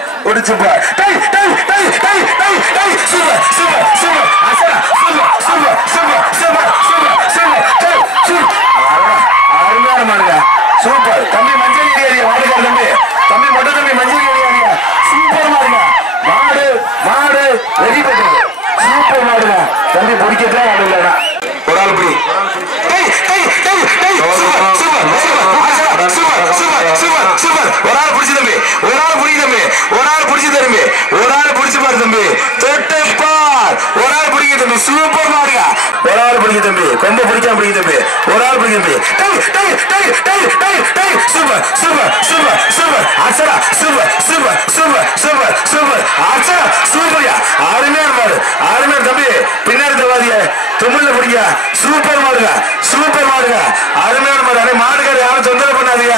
ஒடிச்சுப்பா டேய் டேய் டேய் டேய் டேய் டேய் சூப்பர் சூப்பர் சூப்பர் அசரா super super super super super super டேய் சூப்பர் அருமையான மாடுங்க சூப்பர் தம்பி மஞ்சள் ஏரியா மாடுங்க தம்பி மொட்டை தம்பி மஞ்சள் ஏரியா சூப்பர் மாடுங்க மாடு மாடு ரெடி பண்ணுங்க சூப்பர் மாடுங்க தம்பி பிடிக்கவே ஆள் இல்லைனா ஒரு ஆள் பிடி டேய் டேய் டேய் டேய் super super super super super super ஒரு ஆள் பிடிச்சு தம்பி ஒரு ஆள் பிடி தம்பி ஒரு ஆள் பிடிச்சு தம்பி ஒரு ஆள் பிடிச்சு பாரு தம்பி தொட்டு பார் ஒரு ஆள் பிடிக்க தம்பி சூப்பர் மாடுங்க ஒரு ஆள் பிடிக்க தம்பி கொம்ப பிடிக்காம பிடிக்க தம்பி ஒரு ஆள் பிடிக்க தம்பி டேய் டேய் டேய் டேய் டேய் டேய் சூப்பர் சூப்பர் சூப்பர் சூப்பர் அசரா super super super super super அசரா சூப்பர்யா அருமையான மாடு அருமையான தம்பி பின்னாடி தவாதிய தும்முல பிடிங்க சூப்பர் மாடுங்க சூப்பர் மாடுங்க அருமையான மாடு அரை மாடுகார யாரும் தொந்தரவு பண்ணாதீங்க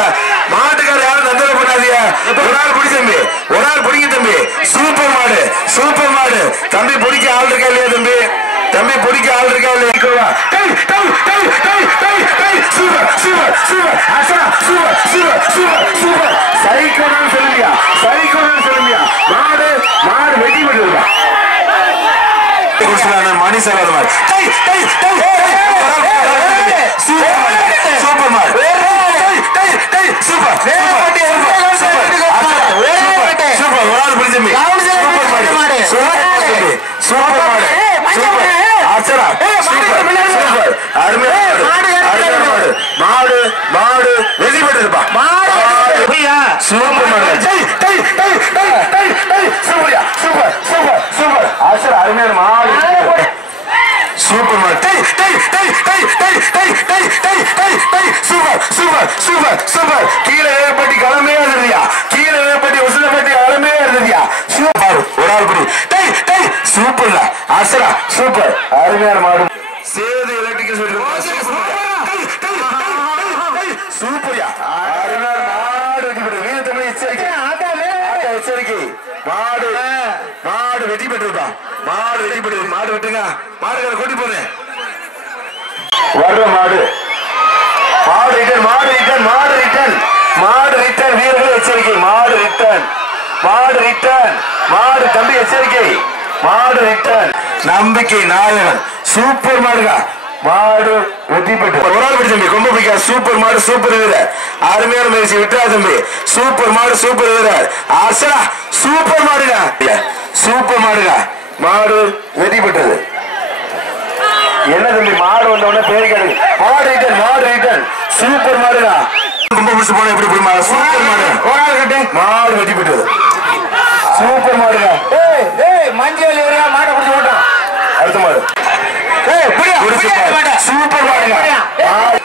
மாட்டுக்கார யாரும் தொந்தரவு பண்ணாதீங்க ஒரு ஆள் பிடி தம்பி ஒரு ஆள் பிடிங்க தம்பி சூப்பர் மாடு தம்பி பிடிக்க ஆள் இருக்கா இல்லையா தம்பி தம்பி பிடிக்க ஆள் இருக்கா இல்லையா டேய் டேய் டேய் டேய் டேய் டேய் சூப்பர் சூப்பர் சூப்பர் அசரா சூப்பர் சூப்பர் சூப்பர் சூப்பர் சைக்கோன்னு சொல்லுங்க மாடு மாடு வெட்டி விடுறா மணி சலாத மாடு டேய் டேய் டேய் சூப்பர் மாடு டேய் டேய் சூப்பர் சூப்பர் ஒரு ஆள் பிடி தம்பி சூப்பர் மாடு சூப்பர் மாடு அச்சரா சூப்பர் சூப்பர் அருமையான மாடு மாடு மாடு வெற்றி பெற்றிருப்பா சூப்பர் மாடு டேய் டேய் டேய் டேய் டேய் டேய் சூப்பர்யா சூப்பர் சூப்பர் சூப்பர் அச்சரா அருமையான மாடு சூப்பர் மாடு டேய் டேய் டேய் டேய் டேய் டேய் டேய் டேய் டேய் டேய் சூப்பர் சூப்பர் சூப்பர் சூப்பர் கீழே ஏற்பட்டி களமே இருந்தியா கீழே ஏற்பட்டி உசுலப்பட்டி களமே இருந்தியா சூப்பர் ஒரு ஆள் படி டேய் டேய் சூப்பர்டா அசரா சூப்பர் அருமையான மாடு சேது எலக்ட்ரிக்கல் சூப்பர்யா அருமையான மாடு வெட்டி பெற்று வீர தமிழ் எச்சரிக்கை மாடு மாடு வெட்டி பெற்றிருப்பா மாடு வெட்டி பெற்று மாடு வெட்டுங்க மாடுகளை கூட்டி போறேன் வர்ற மாடு மாடு ரிட்டர்ன் மாடு ரிட்டர்ன் மாடு ரிட்டர்ன் மாடு ரிட்டர்ன் வீரர்கள் எச்சரிக்கை மாடு ரிட்டர்ன் மாடு ரிட்டர்ன் மாடு தம்பி எச்சரிக்கை மாடு ரிட்டர்ன் நம்பிக்கை நாயகன் சூப்பர் மாடுங்க மாடு வெற்றி பெற்று ஒரு ஆள் படி தம்பி கொம்ப பிடிக்க சூப்பர் மாடு சூப்பர் வீரர் அருமையான முயற்சி விட்டா தம்பி சூப்பர் மாடு சூப்பர் வீரர் அசரா சூப்பர் மாடுங்க சூப்பர் மாடுங்க மாடு வெற்றி பெற்றது என்ன தம்பி மாடு வந்தவொடனே பேரு கேளுங்க மாடு ரிட்டர்ன் சூப்பர் மாடுங்க கொம்ப பிடிச்சு போன எப்படி போய் மாடு சூப்பர் மாடு ஒரு ஆள் கட்டு மாடு வெற்றி பெற்றது சூப்பர் மாடுங்க ஏய் ஏய் மஞ்சள் ஏரியா மாட்டை பிடிச்சு ஓட்டம் அடுத்த மாடு சூப்பர் மாடுங்க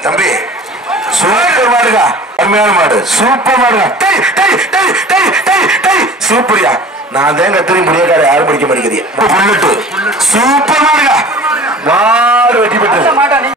தம்பி சூப்பர் மாடுங்க அருமையான மாடு சூப்பர் மாடுங்க சூப்பர்யா நான் தான் கத்திரி முடியாத யாரும் பிடிக்க மாட்டேங்குது சூப்பர் மாடுங்க மாடு வெட்டி பெற்றது